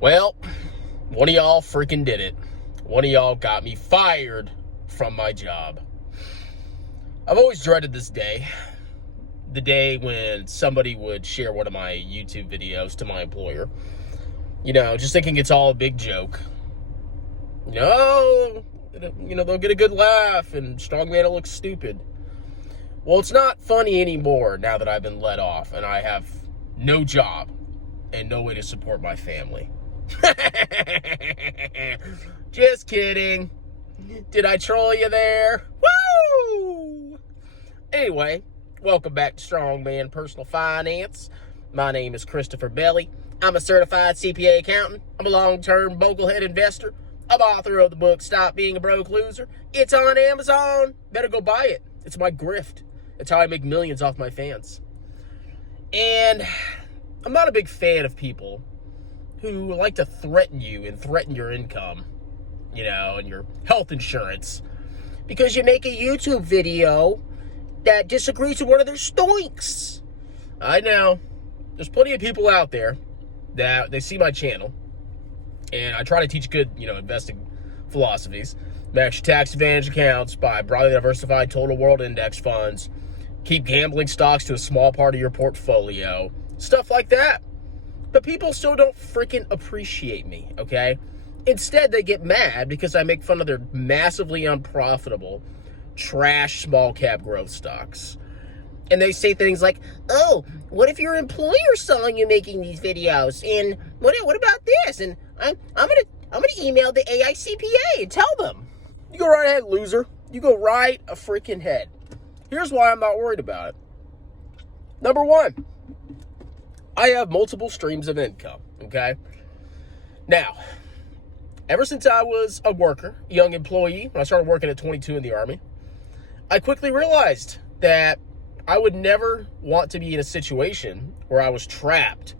Well, one of y'all freaking did it. One of y'all got me fired from my job. I've always dreaded this day. The day when somebody would share one of my YouTube videos to my employer. Just thinking it's all a big joke. No, they'll get a good laugh and Strongman will look stupid. Well, it's not funny anymore now that I've been let off and I have no job and no way to support my family. Just kidding. Did I troll you there? Woo! Anyway, welcome back to Strongman Personal Finance. My name is Christopher Belly. I'm a certified CPA accountant. I'm a long-term boglehead investor. I'm author of the book, Stop Being a Broke Loser. It's on Amazon. Better go buy it. It's my grift. It's how I make millions off my fans. And I'm not a big fan of people who like to threaten you and threaten your income, and your health insurance because you make a YouTube video that disagrees with one of their stoics. I know. There's plenty of people out there that they see my channel and I try to teach good, investing philosophies. Match your tax advantage accounts, buy broadly diversified total world index funds, keep gambling stocks to a small part of your portfolio, stuff like that. But people still don't freaking appreciate me, okay? Instead, they get mad because I make fun of their massively unprofitable, trash small cap growth stocks. And they say things like, oh, what if your employer saw you making these videos? And what about this? And I'm gonna email the AICPA and tell them. You go right ahead, loser. You go right a freaking head. Here's why I'm not worried about it. Number one, I have multiple streams of income, okay? Now, ever since I was a worker, young employee, when I started working at 22 in the Army, I quickly realized that I would never want to be in a situation where I was trapped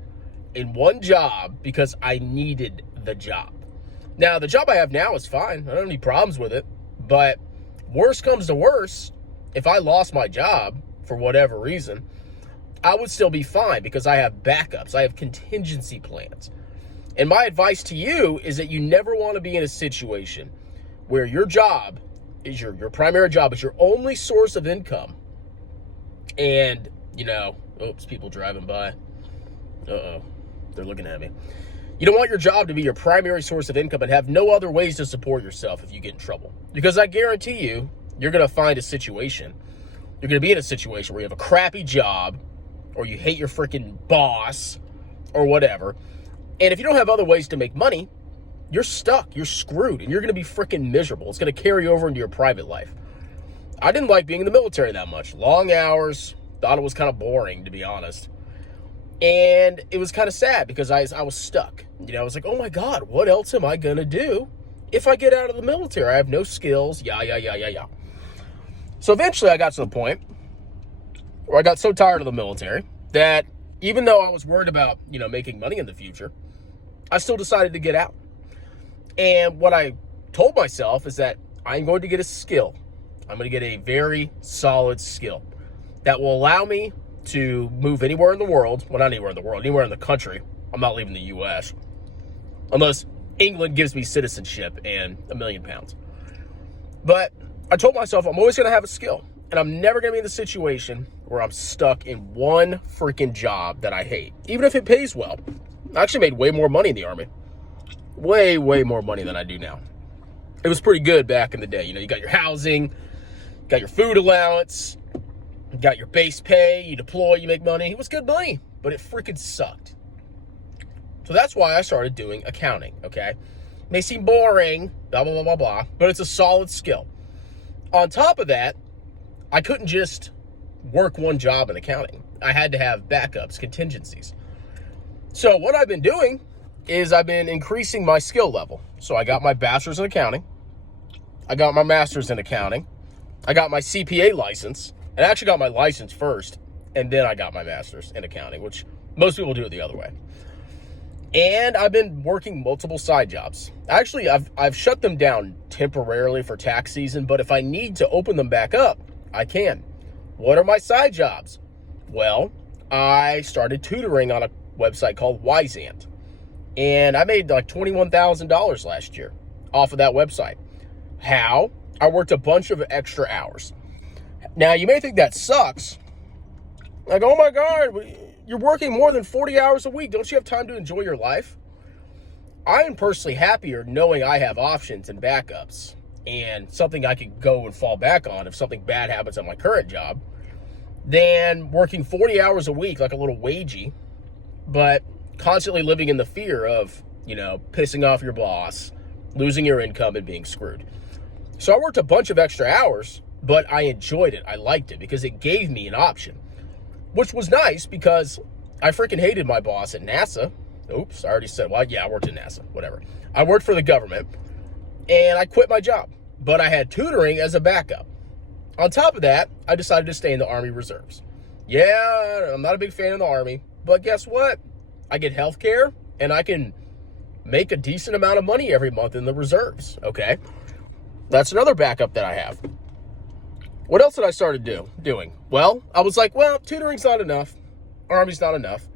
in one job because I needed the job. Now, the job I have now is fine. I don't have any problems with it. But worse comes to worse, if I lost my job for whatever reason, I would still be fine because I have backups. I have contingency plans. And my advice to you is that you never want to be in a situation where your job is your primary job is your only source of income. And, oops, people driving by. Uh-oh, they're looking at me. You don't want your job to be your primary source of income and have no other ways to support yourself if you get in trouble. Because I guarantee you, you're going to find a situation. You're going to be in a situation where you have a crappy job or you hate your freaking boss or whatever. And if you don't have other ways to make money, you're stuck. You're screwed. And you're going to be freaking miserable. It's going to carry over into your private life. I didn't like being in the military that much. Long hours. Thought it was kind of boring, to be honest. And it was kind of sad because I was stuck. I was like, oh my God, what else am I going to do if I get out of the military? I have no skills. Yeah. So eventually I got to the point where I got so tired of the military that even though I was worried about, making money in the future, I still decided to get out. And what I told myself is that I'm going to get a skill. I'm going to get a very solid skill that will allow me to move anywhere in the world. Well, not anywhere in the world, anywhere in the country. I'm not leaving the U.S. unless England gives me citizenship and £1 million. But I told myself I'm always going to have a skill. And I'm never going to be in the situation where I'm stuck in one freaking job that I hate. Even if it pays well. I actually made way more money in the Army. Way more money than I do now. It was pretty good back in the day. You got your housing, got your food allowance, you got your base pay, you deploy, you make money. It was good money, but it freaking sucked. So that's why I started doing accounting, okay? It may seem boring, blah, blah, blah, blah, blah, but it's a solid skill. On top of that, I couldn't just work one job in accounting. I had to have backups, contingencies. So what I've been doing is I've been increasing my skill level. So I got my bachelor's in accounting. I got my master's in accounting. I got my CPA license. And I actually got my license first, and then I got my master's in accounting, which most people do it the other way. And I've been working multiple side jobs. Actually, I've shut them down temporarily for tax season, but if I need to open them back up, I can. What are my side jobs? Well, I started tutoring on a website called Wisant. And I made like $21,000 last year off of that website. How? I worked a bunch of extra hours. Now, you may think that sucks. Like, oh my God, you're working more than 40 hours a week. Don't you have time to enjoy your life? I am personally happier knowing I have options and backups and something I can go and fall back on if something bad happens at my current job than working 40 hours a week like a little wagey, but constantly living in the fear of, pissing off your boss, losing your income, and being screwed. So I worked a bunch of extra hours, but I enjoyed it. I liked it because it gave me an option, which was nice because I freaking hated my boss at NASA. Oops, I already said, well, yeah, I worked at NASA, whatever. I worked for the government, and I quit my job, but I had tutoring as a backup. On top of that, I decided to stay in the Army Reserves. Yeah, I'm not a big fan of the Army, but guess what? I get health care, and I can make a decent amount of money every month in the reserves, okay? That's another backup that I have. What else did I start doing? Well, I was like, tutoring's not enough. Army's not enough.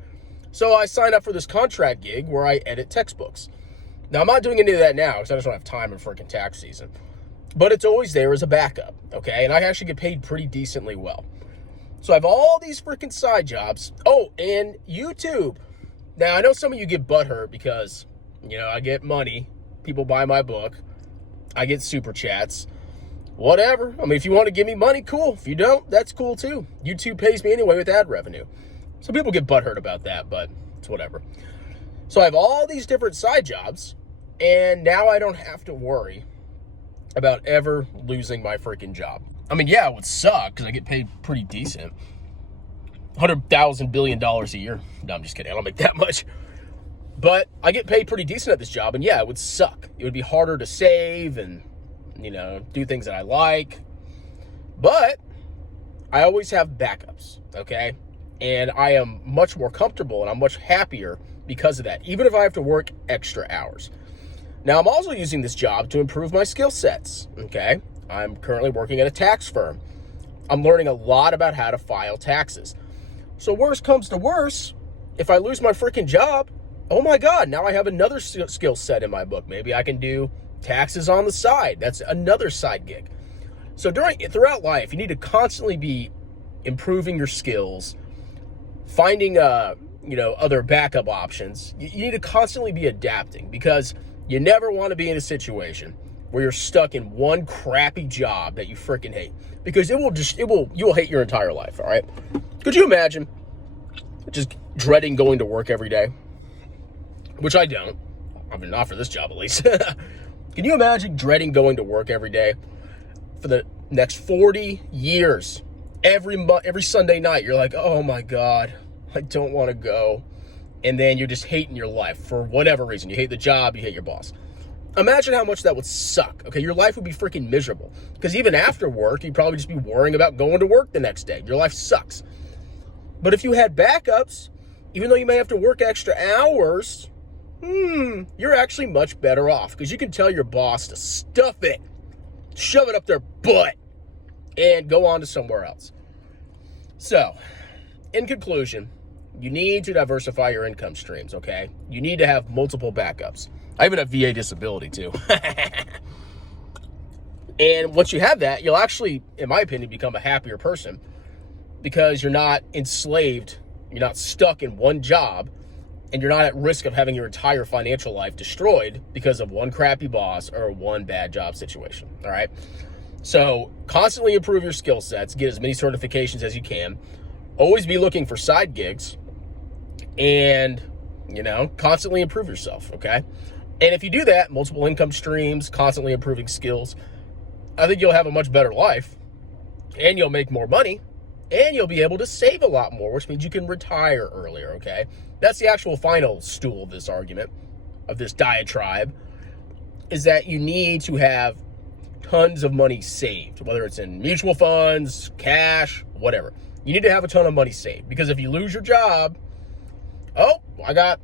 So I signed up for this contract gig where I edit textbooks. Now, I'm not doing any of that now because I just don't have time in freaking tax season. But it's always there as a backup, okay? And I actually get paid pretty decently well. So I have all these freaking side jobs. Oh, and YouTube. Now, I know some of you get butthurt because, I get money. People buy my book. I get super chats. Whatever. I mean, if you want to give me money, cool. If you don't, that's cool too. YouTube pays me anyway with ad revenue. Some people get butthurt about that, but it's whatever. So I have all these different side jobs, and now I don't have to worry about ever losing my freaking job. I mean, yeah, it would suck because I get paid pretty decent. $100,000 billion a year. No, I'm just kidding. I don't make that much. But I get paid pretty decent at this job, and yeah, it would suck. It would be harder to save and, do things that I like. But I always have backups, okay? And I am much more comfortable and I'm much happier because of that, even if I have to work extra hours. Now, I'm also using this job to improve my skill sets, okay? I'm currently working at a tax firm. I'm learning a lot about how to file taxes. So worst comes to worst, if I lose my freaking job, oh my God, now I have another skill set in my book. Maybe I can do taxes on the side. That's another side gig. So throughout life, you need to constantly be improving your skills, finding other backup options. You need to constantly be adapting because you never want to be in a situation where you're stuck in one crappy job that you freaking hate, because you will hate your entire life. All right. Could you imagine just dreading going to work every day? Which I don't. I mean, not for this job at least. Can you imagine dreading going to work every day for the next 40 years? Every Sunday night, you're like, oh my God, I don't want to go. And then you're just hating your life for whatever reason. You hate the job, you hate your boss. Imagine how much that would suck. Okay, your life would be freaking miserable. Because even after work, you'd probably just be worrying about going to work the next day. Your life sucks. But if you had backups, even though you may have to work extra hours, you're actually much better off. Because you can tell your boss to stuff it, shove it up their butt, and go on to somewhere else. So, in conclusion, you need to diversify your income streams, okay? You need to have multiple backups. I even have VA disability too. And once you have that, you'll actually, in my opinion, become a happier person because you're not enslaved, you're not stuck in one job, and you're not at risk of having your entire financial life destroyed because of one crappy boss or one bad job situation, all right? So constantly improve your skill sets, get as many certifications as you can, always be looking for side gigs, and, constantly improve yourself, okay? And if you do that, multiple income streams, constantly improving skills, I think you'll have a much better life, and you'll make more money, and you'll be able to save a lot more, which means you can retire earlier, okay? That's the actual final stool of this argument, of this diatribe, is that you need to have tons of money saved, whether it's in mutual funds, cash, whatever. You need to have a ton of money saved, because if you lose your job, oh, I got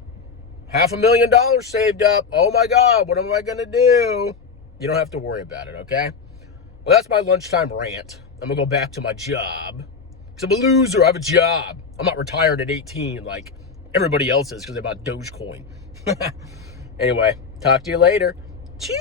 $500,000 saved up. Oh my God, what am I going to do? You don't have to worry about it, okay? Well, that's my lunchtime rant. I'm going to go back to my job. Because I'm a loser. I have a job. I'm not retired at 18 like everybody else is because they bought Dogecoin. Anyway, talk to you later. Chew!